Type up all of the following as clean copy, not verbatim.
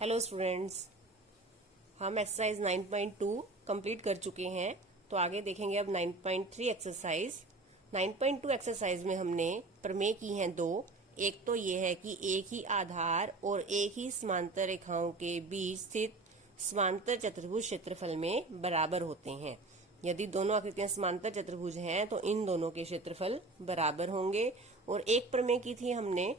Hello students, हम exercise 9.2 complete कर चुके हैं। तो आगे देखेंगे अब 9.3 एक्सरसाइज। 9.2 एक्सरसाइज में हमने प्रमेय की हैं दो। एक तो ये है कि एक ही आधार और एक ही समांतर रेखाओं के बीच स्थित समांतर चतुर्भुज क्षेत्रफल में बराबर होते हैं। यदि दोनों आकृतियां समांतर चतुर्भुज हैं तो इन दोनों के क्षेत्रफल बराबर होंगे। और एक प्रमेय की थी हमने,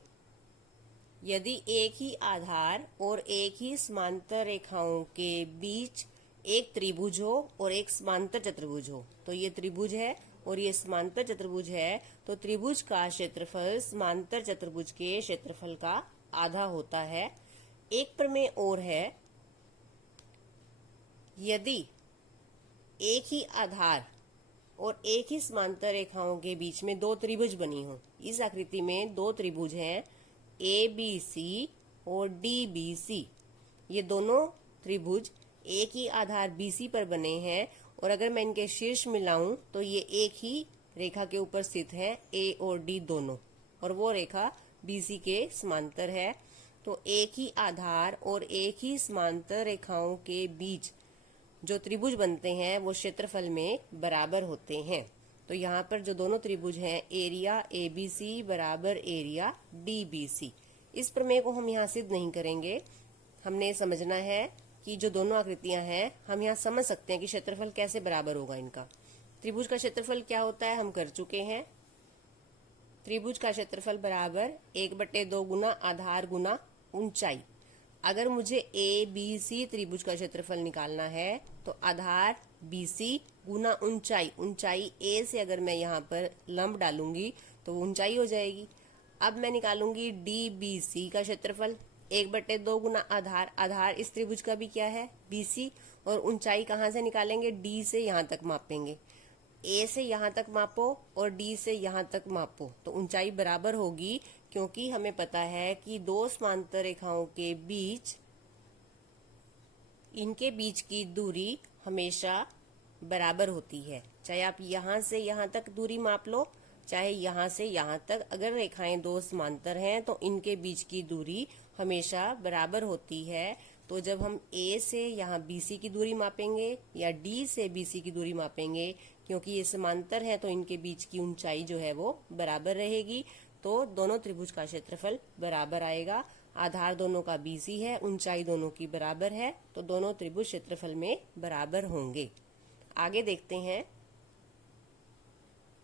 यदि एक ही आधार और एक ही समांतर रेखाओं के बीच एक त्रिभुज हो और एक समांतर चतुर्भुज हो, तो ये त्रिभुज है और ये समांतर चतुर्भुज है, तो त्रिभुज का क्षेत्रफल समांतर चतुर्भुज के क्षेत्रफल का आधा होता है। एक प्रमेय और है, यदि एक ही आधार और एक ही समांतर रेखाओं के बीच में दो त्रिभुज बनी हो। इस आकृति में दो त्रिभुज हैं, ABC और DBC। ये दोनों त्रिभुज एक ही आधार BC पर बने हैं और अगर मैं इनके शीर्ष मिलाऊं तो ये एक ही रेखा के ऊपर स्थित है, A और D दोनों, और वो रेखा BC के समांतर है। तो एक ही आधार और एक ही समांतर रेखाओं के बीच जो त्रिभुज बनते हैं वो क्षेत्रफल में बराबर होते हैं। तो यहाँ पर जो दोनों त्रिभुज हैं, एरिया ABC बराबर एरिया DBC। इस प्रमेय को हम यहाँ सिद्ध नहीं करेंगे। हमने समझना है कि जो दोनों आकृतियां हैं, हम यहाँ समझ सकते हैं कि क्षेत्रफल कैसे बराबर होगा इनका। त्रिभुज का क्षेत्रफल क्या होता है हम कर चुके हैं। त्रिभुज का क्षेत्रफल बराबर 1/2 गुना आधार गुना ऊंचाई। अगर मुझे ABC त्रिभुज का क्षेत्रफल निकालना है तो आधार BC गुना ऊंचाई, ऊंचाई A से अगर मैं यहाँ पर लंब डालूंगी तो ऊंचाई हो जाएगी। अब मैं निकालूंगी DBC का क्षेत्रफल, 1/2 गुना आधार, आधार इस त्रिभुज का भी क्या है BC, और ऊंचाई कहाँ से निकालेंगे, D से यहाँ तक मापेंगे। A से यहाँ तक मापो और D से यहाँ तक मापो तो ऊंचाई बराबर होगी, क्योंकि हमें पता है कि दो समांतर रेखाओं के बीच, इनके बीच की दूरी हमेशा बराबर होती है। चाहे आप यहाँ से यहाँ तक दूरी माप लो, चाहे यहाँ से यहाँ तक, अगर रेखाएं दो समांतर हैं तो इनके बीच की दूरी हमेशा बराबर होती है। तो जब हम A से यहाँ BC की दूरी मापेंगे या D से BC की दूरी मापेंगे, क्योंकि ये समांतर है तो इनके बीच की ऊंचाई जो है वो बराबर रहेगी। तो दोनों त्रिभुज का क्षेत्रफल बराबर आएगा। आधार दोनों का BC है, ऊंचाई दोनों की बराबर है, तो दोनों त्रिभुज क्षेत्रफल में बराबर होंगे। आगे देखते हैं।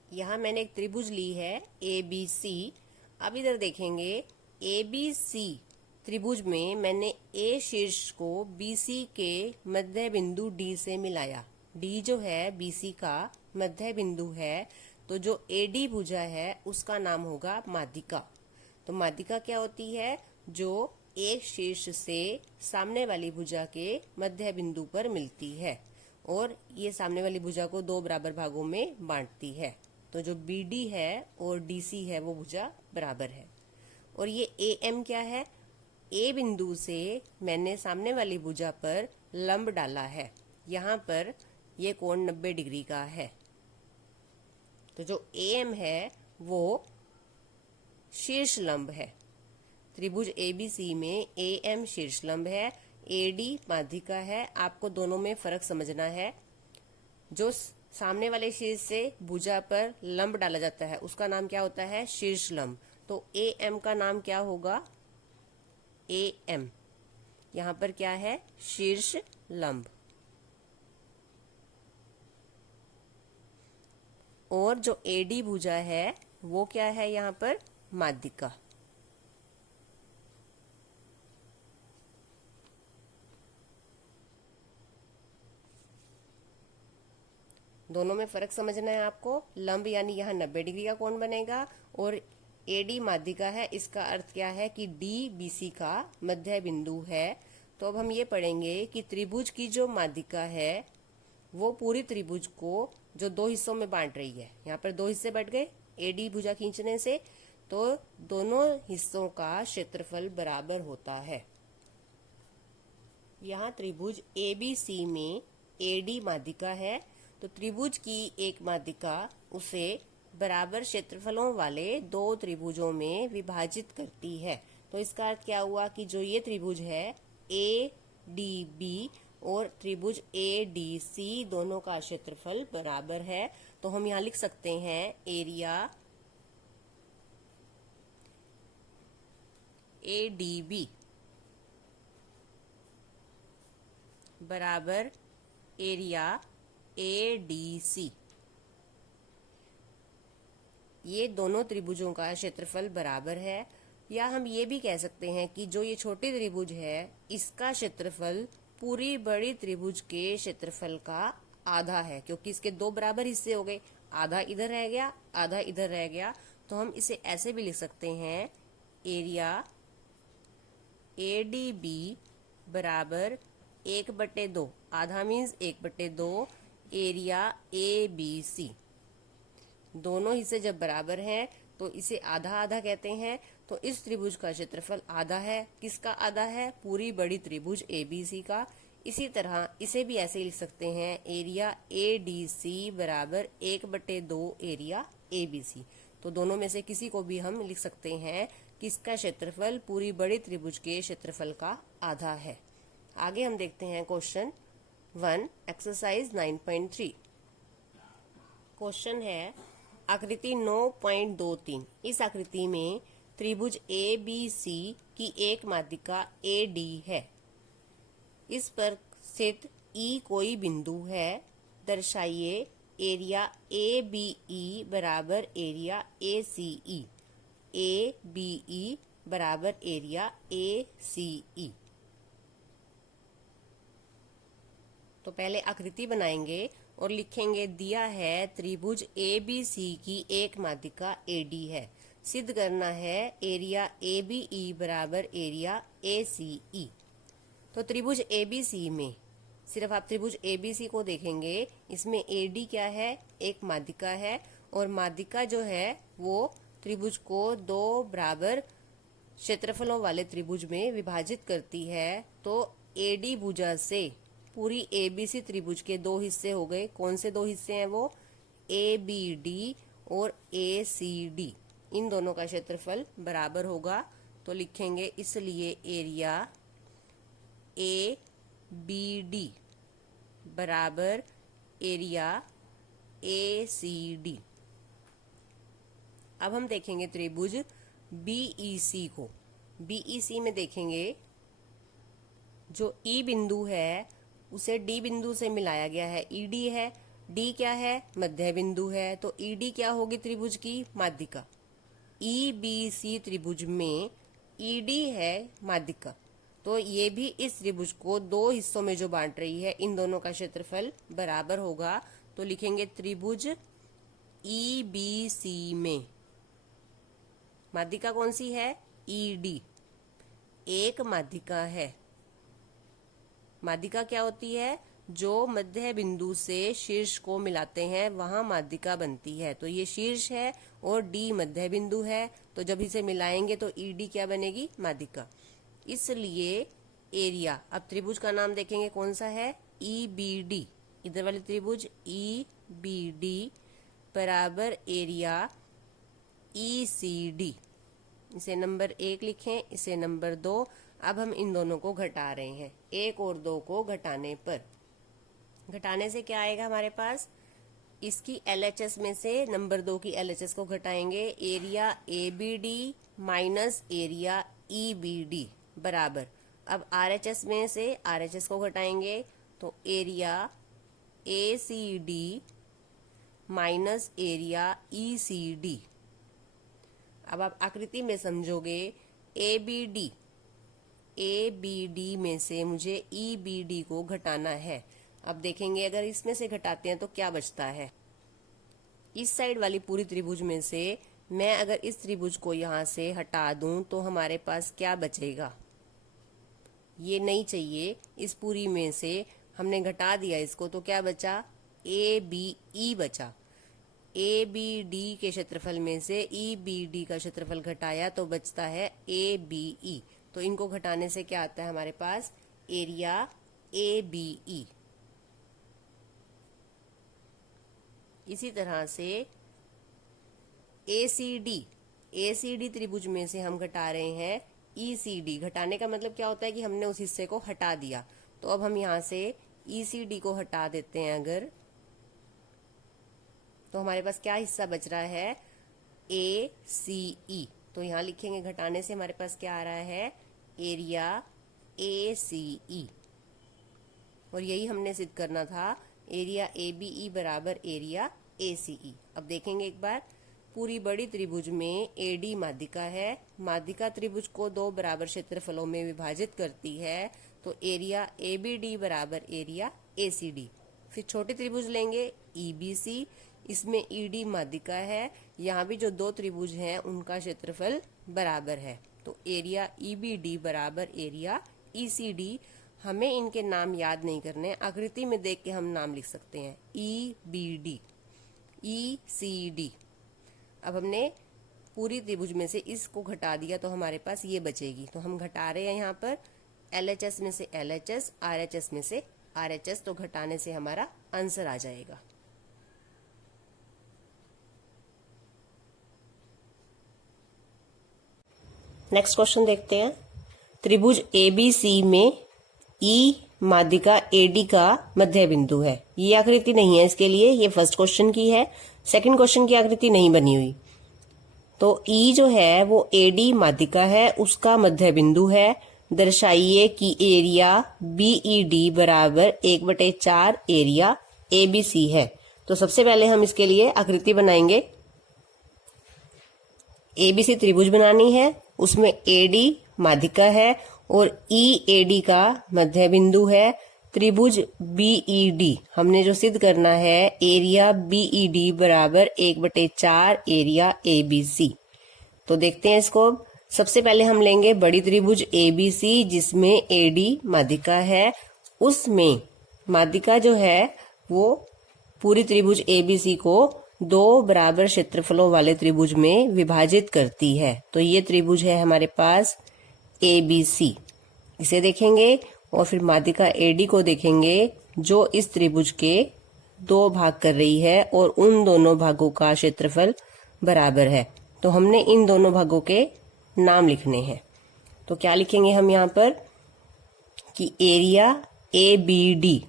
यहाँ मैंने एक त्रिभुज ली है ABC। अब इधर देखेंगे, ABC त्रिभुज में मैंने A शीर्ष को BC के मध्य बिंदु D से मिलाया। D जो है BC का मध्य बिंदु है, तो जो AD भुजा है उसका नाम होगा माध्यिका। तो माध्यिका क्या होती है, जो एक शीर्ष से सामने वाली भुजा के मध्य बिंदु पर मिलती है और ये सामने वाली भुजा को दो बराबर भागों में बांटती है। तो जो BD है और DC है वो भुजा बराबर है। और ये AM क्या है, A बिंदु से मैंने सामने वाली भुजा पर लंब डाला है। यहाँ पर ये कोण 90 डिग्री का है। तो जो AM है वो शीर्ष लंब है। त्रिभुज ABC में AM शीर्ष लंब है, AD माध्यिका है। आपको दोनों में फर्क समझना है। जो सामने वाले शीर्ष से भुजा पर लंब डाला जाता है उसका नाम क्या होता है, शीर्ष लंब। तो AM का नाम क्या होगा, AM। यहाँ पर क्या है, शीर्ष लंब। और जो AD भुजा है वो क्या है, यहाँ पर माध्यिका। दोनों में फर्क समझना है आपको। लंब यानी यहाँ 90 डिग्री का कोण बनेगा और AD माध्यिका है, इसका अर्थ क्या है कि DBC का मध्य बिंदु है। तो अब हम ये पढ़ेंगे कि त्रिभुज की जो माध्यिका है वो पूरी त्रिभुज को जो दो हिस्सों में बांट रही है। यहाँ पर दो हिस्से बढ़ गए AD भुजा खींचने से, तो दोनों हिस्सों का क्षेत्रफल बराबर होता है। यहाँ त्रिभुज ABC में AD माध्यिका है, तो त्रिभुज की एक माध्यिका उसे बराबर क्षेत्रफलों वाले दो त्रिभुजों में विभाजित करती है। तो इसका अर्थ क्या हुआ कि जो ये त्रिभुज है ए डी बी और त्रिभुज ए डी सी दोनों का क्षेत्रफल बराबर है। तो हम यहां लिख सकते हैं एरिया ए डी बी बराबर एरिया ए डी सी। ये दोनों त्रिभुजों का क्षेत्रफल बराबर है। या हम ये भी कह सकते हैं कि जो ये छोटी त्रिभुज है इसका क्षेत्रफल पूरी बड़ी त्रिभुज के क्षेत्रफल का आधा है, क्योंकि इसके दो बराबर हिस्से हो गए, आधा इधर रह गया आधा इधर रह गया। तो हम इसे ऐसे भी लिख सकते हैं एरिया ए डी बी बराबर 1/2, आधा means 1/2 area A B C. दोनों हिस्से जब बराबर हैं तो इसे आधा आधा कहते हैं। तो इस त्रिभुज का क्षेत्रफल आधा है। किसका आधा है? पूरी बड़ी त्रिभुज एबीसी का। इसी तरह इसे भी ऐसे लिख सकते हैं एरिया ए डी सी बराबर 1/2 एरिया एबीसी। तो दोनों में से किसी को भी हम लिख सकते हैं कि इसका क्षेत्रफल पूरी बड़ी त्रिभुज के क्षेत्रफल का आधा है। आगे हम देखते हैं क्वेश्चन 1 एक्सरसाइज 9.3। क्वेश्चन है आकृति 9.23। इस आकृति में त्रिभुज ए बी सी की एक माध्यिका ए डी है। इस पर स्थित ई कोई बिंदु है। दर्शाइए एरिया ए बी ई बराबर area A C E. A B E बराबर एरिया ए सी ई। तो पहले आकृति बनाएंगे और लिखेंगे दिया है त्रिभुज ए बी सी की एक माध्यिका ए डी है। सिद्ध करना है एरिया ए बी ई बराबर एरिया ए सी ई। तो त्रिभुज ए बी सी में सिर्फ आप त्रिभुज ए बी सी को देखेंगे, इसमें ए डी क्या है? एक माध्यिका है। और माध्यिका जो है वो त्रिभुज को दो बराबर क्षेत्रफलों वाले त्रिभुज में विभाजित करती है। तो ए डी भुजा से पूरी एबीसी त्रिभुज के दो हिस्से हो गए। कौन से दो हिस्से हैं वो? ए बी डी और ए सी डी। इन दोनों का क्षेत्रफल बराबर होगा। तो लिखेंगे इसलिए एरिया ए बी डी बराबर एरिया ए सी डी। अब हम देखेंगे त्रिभुज बीई सी को। बीई सी में देखेंगे जो ई बिंदु है उसे डी बिंदु से मिलाया गया है। ईडी है, डी क्या है? मध्य बिंदु है। तो ईडी क्या होगी त्रिभुज की? माध्यिका। ई बी सी त्रिभुज में ईडी है माध्यिका। तो ये भी इस त्रिभुज को दो हिस्सों में जो बांट रही है, इन दोनों का क्षेत्रफल बराबर होगा। तो लिखेंगे त्रिभुज ई बी सी में माध्यिका कौन सी है? ईडी। एक माध्यिका है। माध्यिका क्या होती है? जो मध्य बिंदु से शीर्ष को मिलाते हैं वहां माध्यिका बनती है। तो ये शीर्ष है और डी मध्य बिंदु है। तो जब इसे मिलाएंगे तो ईडी क्या बनेगी? माध्यिका। इसलिए एरिया, अब त्रिभुज का नाम देखेंगे कौन सा है? E B D. इधर वाली त्रिभुज ई बी डी बराबर एरिया ई सी डी। इसे नंबर 1 लिखें, इसे नंबर 2। अब हम इन दोनों को घटा रहे हैं। 1 और 2 को घटाने पर, घटाने से क्या आएगा हमारे पास? इसकी LHS में से नंबर 2 की LHS को घटाएंगे। Area A B D minus area E B D बराबर, अब RHS में से RHS को घटाएंगे तो area A C D minus area E C D. अब आप आकृति में समझोगे ए बी डी में से मुझे ई बी डी को घटाना है। अब देखेंगे अगर इसमें से घटाते हैं तो क्या बचता है। इस साइड वाली पूरी त्रिभुज में से मैं अगर इस त्रिभुज को यहां से हटा दूं तो हमारे पास क्या बचेगा? ये नहीं चाहिए। इस पूरी में से हमने घटा दिया इसको तो क्या बचा? ए बी ई बचा। ए बी डी के क्षेत्रफल में से ई बी डी का क्षेत्रफल घटाया तो बचता है ए बी ई। तो इनको घटाने से क्या आता है हमारे पास? Area A B E. इसी तरह से ए सी डी त्रिभुज में से हम घटा रहे हैं ECD, घटाने का मतलब क्या होता है कि हमने उस हिस्से को हटा दिया। तो अब हम यहाँ से ECD को हटा देते हैं अगर, तो हमारे पास क्या हिस्सा बच रहा है, ACE। तो यहाँ लिखेंगे घटाने से हमारे पास क्या आ रहा है, एरिया ACE। और यही हमने सिद्ध करना था, एरिया ABE बराबर एरिया ACE। अब देखेंगे एक बार, पूरी बड़ी त्रिभुज में AD माध्यिका है, माध्यिका त्रिभुज को दो बराबर क्षेत्रफलों में विभाजित करती है, तो एरिया ABD बराबर एरिया ACD। फिर छोटी त्रिभुज लेंगे EBC, इसमें ED माध्यिका है, यहाँ भी जो दो त्रिभुज हैं उनका क्षेत्रफल बराबर है, तो एरिया EBD बराबर एरिया ECD। हमें इनके नाम याद नहीं करने, आकृति में देख के हम नाम लिख सकते हैं, EBD, ECD। अब हमने पूरी त्रिभुज में से इसको घटा दिया तो हमारे पास ये बचेगी, तो हम घटा रहे हैं यहाँ पर LHS में से LHS, RHS में से RHS, तो घटाने से हमारा आंसर आ जाएगा। नेक्स्ट क्वेश्चन देखते हैं। त्रिभुज ABC में E माध्यिका AD का मध्य बिंदु है। ये आकृति नहीं है इसके लिए, ये फर्स्ट क्वेश्चन की है, सेकंड क्वेश्चन की आकृति नहीं बनी हुई। तो E जो है वो AD माध्यिका है, उसका मध्य बिंदु है। दर्शाइए कि एरिया BED बराबर 1/4 एरिया ABC है। तो सबसे पहले हम इसके लिए आकृति बनाएंगे। ABC त्रिभुज बनानी है, उसमें AD माध्यिका है और EAD का मध्य बिंदु है। त्रिभुज BED हमने जो सिद्ध करना है, एरिया BED बराबर 1/4 एरिया ABC। तो देखते हैं इसको। सबसे पहले हम लेंगे बड़ी त्रिभुज ABC जिसमें AD माध्यिका है, उसमें माध्यिका जो है वो पूरी त्रिभुज ABC को दो बराबर क्षेत्रफलों वाले त्रिभुज में विभाजित करती है। तो ये त्रिभुज है हमारे पास ABC, इसे देखेंगे और फिर माध्यिका AD को देखेंगे जो इस त्रिभुज के दो भाग कर रही है और उन दोनों भागों का क्षेत्रफल बराबर है। तो हमने इन दोनों भागों के नाम लिखने हैं। तो क्या लिखेंगे हम यहाँ पर कि एरिया ABD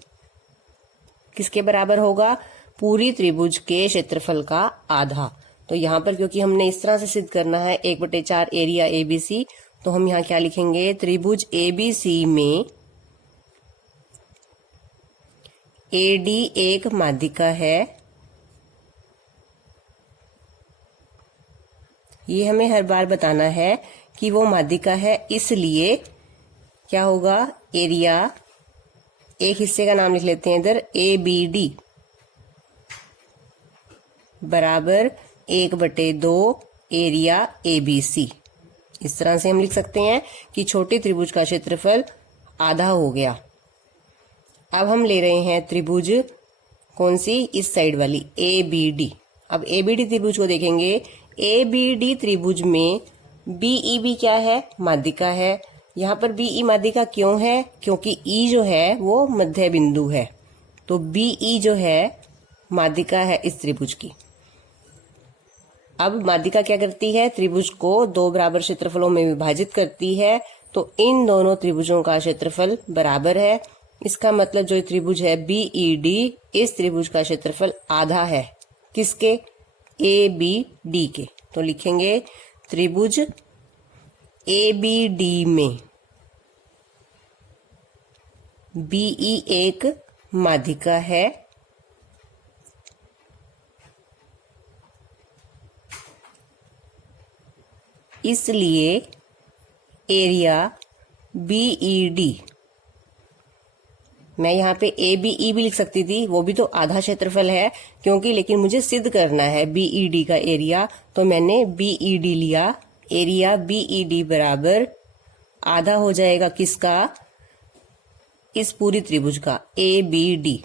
किसके बराबर होगा, पूरी त्रिभुज के क्षेत्रफल का आधा। तो यहाँ पर क्योंकि हमने इस तरह से सिद्ध करना है 1/4 एरिया ABC, तो हम यहाँ क्या लिखेंगे, त्रिभुज ABC में AD एक माध्यिका है। ये हमें हर बार बताना है कि वो माध्यिका है, इसलिए क्या होगा, एरिया, एक हिस्से का नाम लिख लेते हैं इधर, ABD बराबर 1/2 एरिया ABC। इस तरह से हम लिख सकते हैं कि छोटी त्रिभुज का क्षेत्रफल आधा हो गया। अब हम ले रहे हैं त्रिभुज कौन सी, इस साइड वाली ABD। अब ABD त्रिभुज को देखेंगे, ABD त्रिभुज में BEB क्या है, माध्यिका है। यहाँ पर BE माध्यिका क्यों है, क्योंकि E जो है वो मध्य बिंदु है, तो BE जो है माध्यिका है इस त्रिभुज की। अब माध्यिका क्या करती है, त्रिभुज को दो बराबर क्षेत्रफलों में विभाजित करती है, तो इन दोनों त्रिभुजों का क्षेत्रफल बराबर है। इसका मतलब जो त्रिभुज है BED, इस त्रिभुज का क्षेत्रफल आधा है, किसके, ABD के। तो लिखेंगे त्रिभुज ABD में BE एक माध्यिका है, इसलिए एरिया BED, मैं यहाँ पे ABE भी लिख सकती थी, वो भी तो आधा क्षेत्रफल है क्योंकि, लेकिन मुझे सिद्ध करना है BED का एरिया, तो मैंने BED लिया। एरिया BED बराबर आधा हो जाएगा किसका, इस पूरी त्रिभुज का, ABD।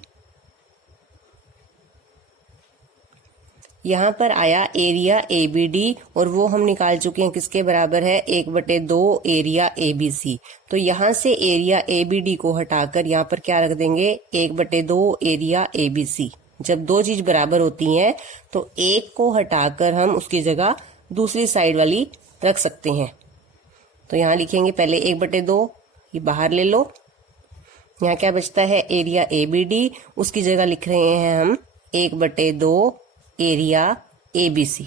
यहाँ पर आया एरिया ABD और वो हम निकाल चुके हैं, किसके बराबर है, 1/2 एरिया ABC। तो यहाँ से एरिया ABD को हटाकर यहाँ पर क्या रख देंगे, 1/2 एरिया ABC। जब दो चीज बराबर होती हैं तो एक को हटाकर हम उसकी जगह दूसरी साइड वाली रख सकते हैं। तो यहाँ लिखेंगे पहले 1/2, ये बाहर ले लो। यहाँ क्या बचता है, एरिया ABD, उसकी जगह लिख रहे हैं हम 1/2 एरिया ABC।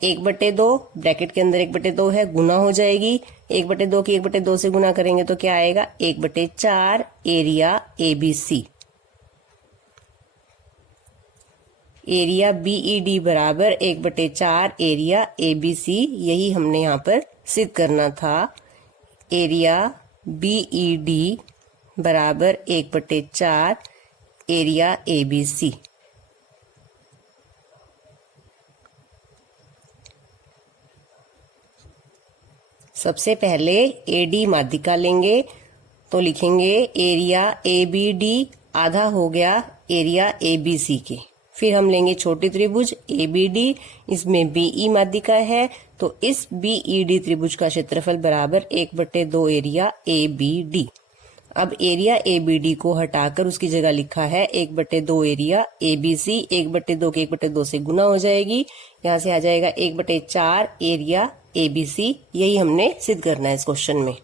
1/2 ब्रैकेट के अंदर 1/2 है, गुना हो जाएगी। 1/2 की 1/2 से गुना करेंगे तो क्या आएगा, 1/4 एरिया ABC। एरिया BED बराबर 1/4 एरिया ABC, यही हमने यहाँ पर सिद्ध करना था। एरिया BED बराबर 1/4 एरिया ABC। सबसे पहले AD माध्यिका लेंगे तो लिखेंगे एरिया ABD आधा हो गया एरिया ABC के। फिर हम लेंगे छोटी त्रिभुज ABD, इसमें BE माध्यिका है, तो इस BED त्रिभुज का क्षेत्रफल बराबर 1/2 एरिया ABD। अब एरिया ABD को हटाकर उसकी जगह लिखा है 1/2 एरिया ABC। 1/2 के 1/2 से गुना हो जाएगी, यहाँ से आ जाएगा 1/4 एरिया ABC। यही हमने सिद्ध करना है इस क्वेश्चन में।